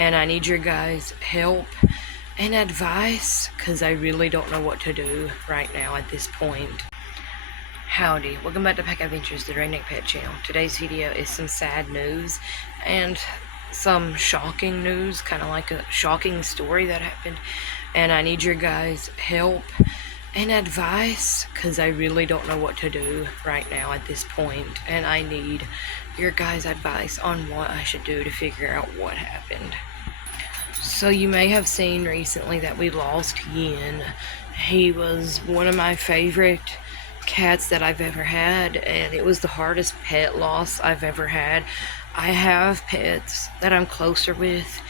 and I need your guys' help and advice because I really don't know what to do right now at this point. Howdy, welcome back to Pack Adventures, the Redneck Pet channel. Today's video is some sad news and some shocking news, kind of like a shocking story that happened, and I need your guys' help and advice because I really don't know what to do right now at this point, and I need your guys' advice on what I should do to figure out what happened. So you may have seen recently that we lost Yin. He was one of my favorite cats that I've ever had, and it was the hardest pet loss I've ever had. I have pets that I'm closer with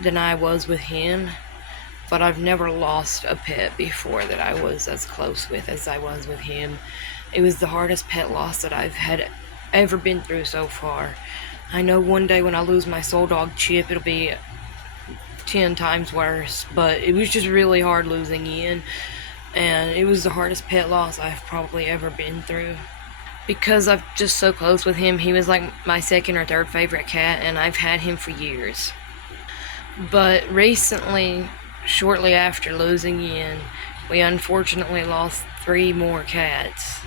than I was with him, but I've never lost a pet before that I was as close with as I was with him. It was the hardest pet loss that I've had ever been through so far. I know one day when I lose my soul dog Chip, it'll be 10 times worse, but it was just really hard losing Ian, and it was the hardest pet loss I've probably ever been through. Because I'm just so close with him, he was like my second or third favorite cat, and I've had him for years. But recently, shortly after losing Ian, we unfortunately lost 3 more cats.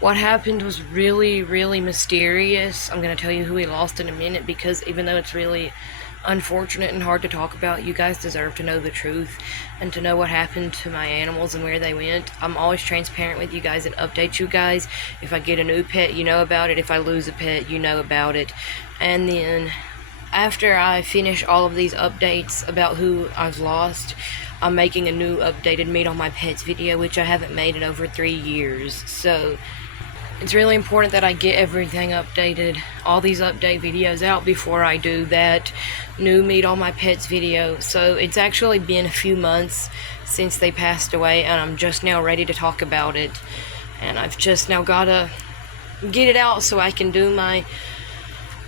What happened was really, really mysterious. I'm going to tell you who we lost in a minute, because even though it's really unfortunate and hard to talk about, you guys deserve to know the truth and to know what happened to my animals and where they went. I'm always transparent with you guys and update you guys. If I get a new pet, you know about it. If I lose a pet, you know about it. And then after I finish all of these updates about who I've lost, I'm making a new updated Meet All My Pets video, which I haven't made in over 3 years. So it's really important that I get everything updated, all these update videos out before I do that new Meet All My Pets video. So it's actually been a few months since they passed away, and I'm just now ready to talk about it. And I've just now got to get it out so I can do my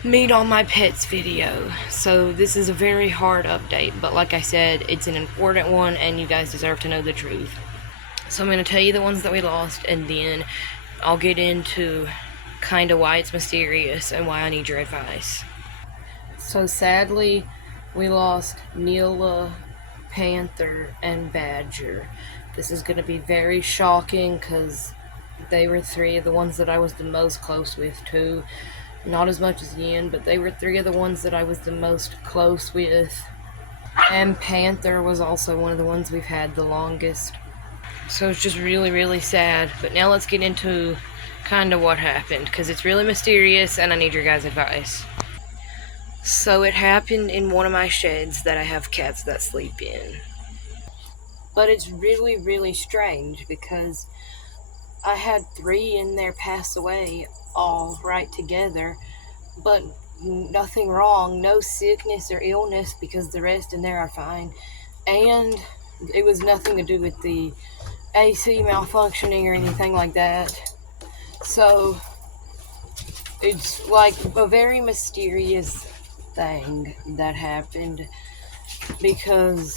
Meet All My Pets video. So this is a very hard update, but like I said, it's an important one, and you guys deserve to know the truth. So I'm going to tell you the ones that we lost, and then I'll get into kind of why it's mysterious and why I need your advice. So sadly, we lost Neela, Panther, and Badger. This is going to be very shocking because they were 3 of the ones that I was the most close with too. Not as much as Yin, but they were 3 of the ones that I was the most close with. And Panther was also one of the ones we've had the longest. So it's just really, really sad. But now let's get into kind of what happened, because it's really mysterious and I need your guys' advice. So it happened in one of my sheds that I have cats that sleep in. But it's really, really strange because I had 3 in there pass away all right together, but nothing wrong, no sickness or illness, because the rest in there are fine. And it was nothing to do with the AC malfunctioning or anything like that. So it's like a very mysterious thing that happened, because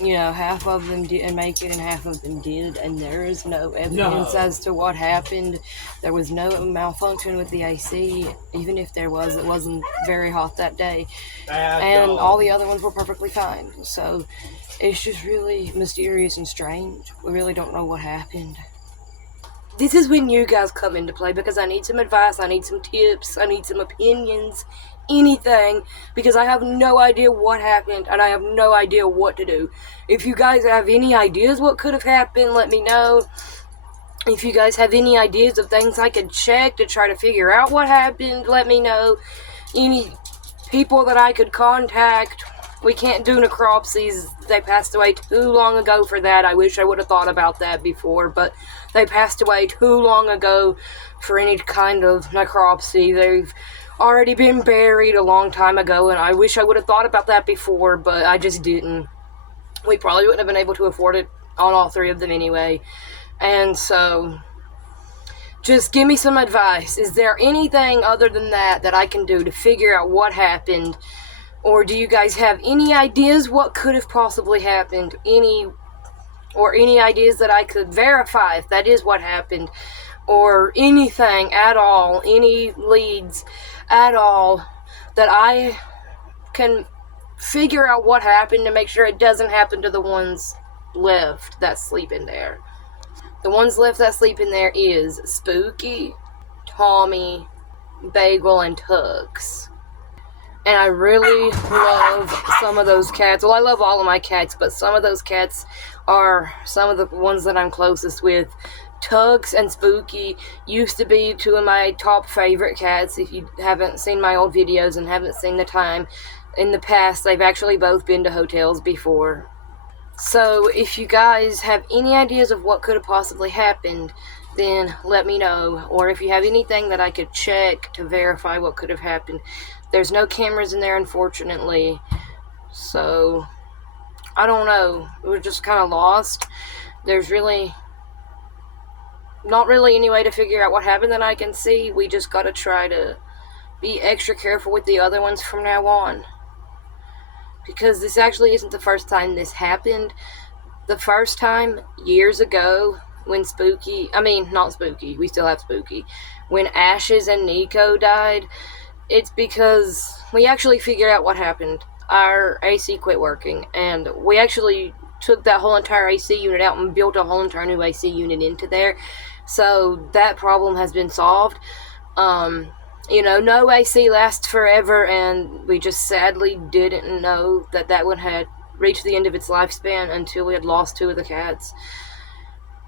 half of them didn't make it and half of them did, and there is no evidence as to what happened. There was no malfunction with the AC. Even if there was, it wasn't very hot that day, and all the other ones were perfectly fine. So it's just really mysterious and strange. We really don't know what happened. This is when you guys come into play, because I need some advice, I need some tips, I need some opinions, anything, because I have no idea what happened and I have no idea what to do. If you guys have any ideas what could have happened, let me know. If you guys have any ideas of things I could check to try to figure out what happened, let me know. Any people that I could contact. We can't do necropsies. They passed away too long ago for that. I wish I would have thought about that before, but they passed away too long ago for any kind of necropsy. They've already been buried a long time ago, and I wish I would have thought about that before, but I just didn't. We probably wouldn't have been able to afford it on all 3 of them anyway. And so just give me some advice. Is there anything other than that I can do to figure out what happened? Or do you guys have any ideas what could have possibly happened? Any ideas that I could verify if that is what happened? Or anything at all, any leads at all that I can figure out what happened to make sure it doesn't happen to the ones left that sleep in there. The ones left that sleep in there is Spooky, Tommy, Bagel, and Tux. And I really love some of those cats. Well, I love all of my cats, but some of those cats are some of the ones that I'm closest with. Tux and Spooky used to be two of my top favorite cats. If you haven't seen my old videos and haven't seen the time in the past, they've actually both been to hotels before. So if you guys have any ideas of what could have possibly happened, then let me know. Or if you have anything that I could check to verify what could have happened. There's no cameras in there, unfortunately. So, I don't know. We're just kind of lost. There's really not really any way to figure out what happened that I can see. We just got to try to be extra careful with the other ones from now on. Because this actually isn't the first time this happened. The first time, years ago, when not Spooky, we still have Spooky. When Ashes and Nico died, it's because we actually figured out what happened. Our AC quit working, and we actually took that whole entire AC unit out and built a whole entire new AC unit into there. So that problem has been solved. No AC lasts forever, and we just sadly didn't know that one had reached the end of its lifespan until we had lost two of the cats.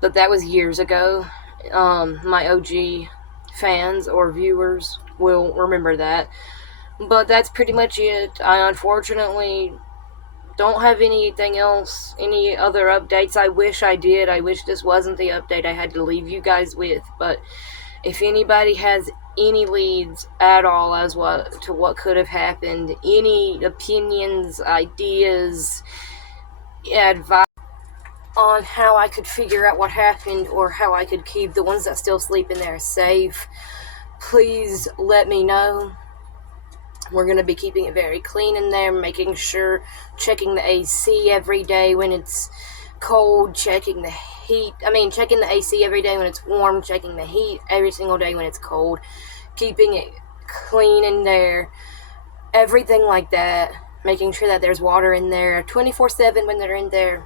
But that was years ago. My OG fans or viewers will remember that. But that's pretty much it. I unfortunately don't have anything else, any other updates. I wish I did. I wish this wasn't the update I had to leave you guys with. But if anybody has any leads at all as to what could have happened, any opinions, ideas, advice on how I could figure out what happened or how I could keep the ones that still sleep in there safe, please let me know. We're going to be keeping it very clean in there, making sure, checking the AC every day when it's cold, checking the AC every day when it's warm, checking the heat every single day when it's cold, keeping it clean in there, everything like that, making sure that there's water in there 24/7 when they're in there.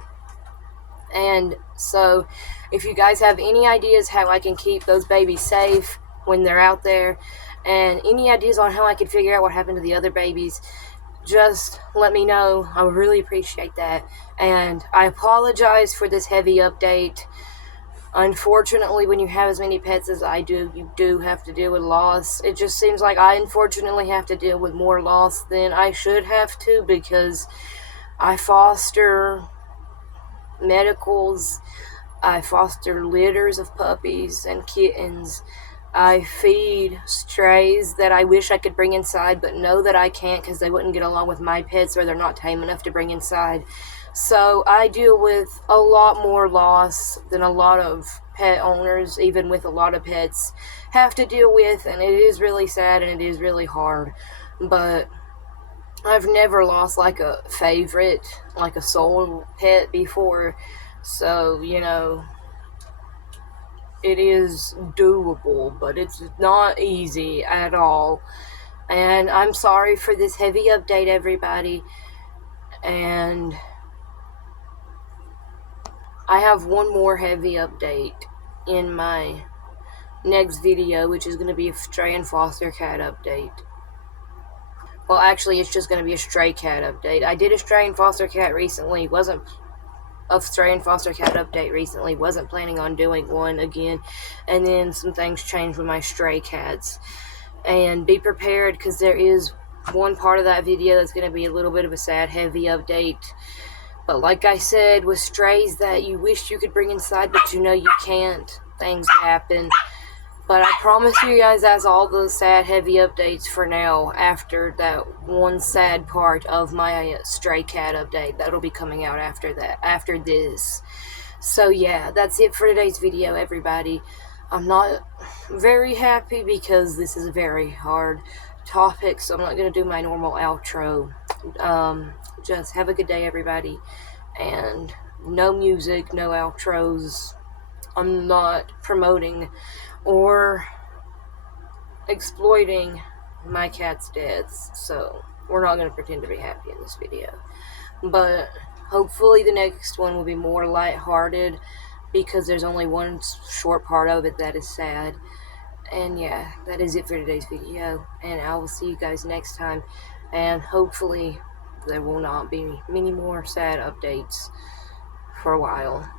And so, if you guys have any ideas how I can keep those babies safe when they're out there, and any ideas on how I could figure out what happened to the other babies, just let me know. I would really appreciate that. And I apologize for this heavy update. Unfortunately, when you have as many pets as I do, you do have to deal with loss. It just seems like I unfortunately have to deal with more loss than I should have to, because I foster medicals, I foster litters of puppies and kittens, I feed strays that I wish I could bring inside but know that I can't because they wouldn't get along with my pets or they're not tame enough to bring inside. So I deal with a lot more loss than a lot of pet owners, even with a lot of pets, have to deal with, and it is really sad and it is really hard. But I've never lost like a favorite, like a soul pet before, so, it is doable, but it's not easy at all. And I'm sorry for this heavy update, everybody, and I have one more heavy update in my next video, which is going to be a stray and foster cat update. Well, actually, it's just going to be a stray cat update. I did a stray and foster cat recently. Wasn't planning on doing one again. And then some things changed with my stray cats. And be prepared, because there is one part of that video that's going to be a little bit of a sad, heavy update. But like I said, with strays that you wish you could bring inside, but you can't, things happen. But I promise you guys, that's all the sad, heavy updates for now, after that one sad part of my stray cat update. That'll be coming out after this. So yeah, that's it for today's video, everybody. I'm not very happy because this is a very hard topic, so I'm not going to do my normal outro. Just have a good day, everybody. And no music, no outros. I'm not promoting or exploiting my cat's deaths. So, we're not going to pretend to be happy in this video. But hopefully the next one will be more lighthearted, because there's only one short part of it that is sad. And yeah, that is it for today's video, and I will see you guys next time, and hopefully there will not be many more sad updates for a while.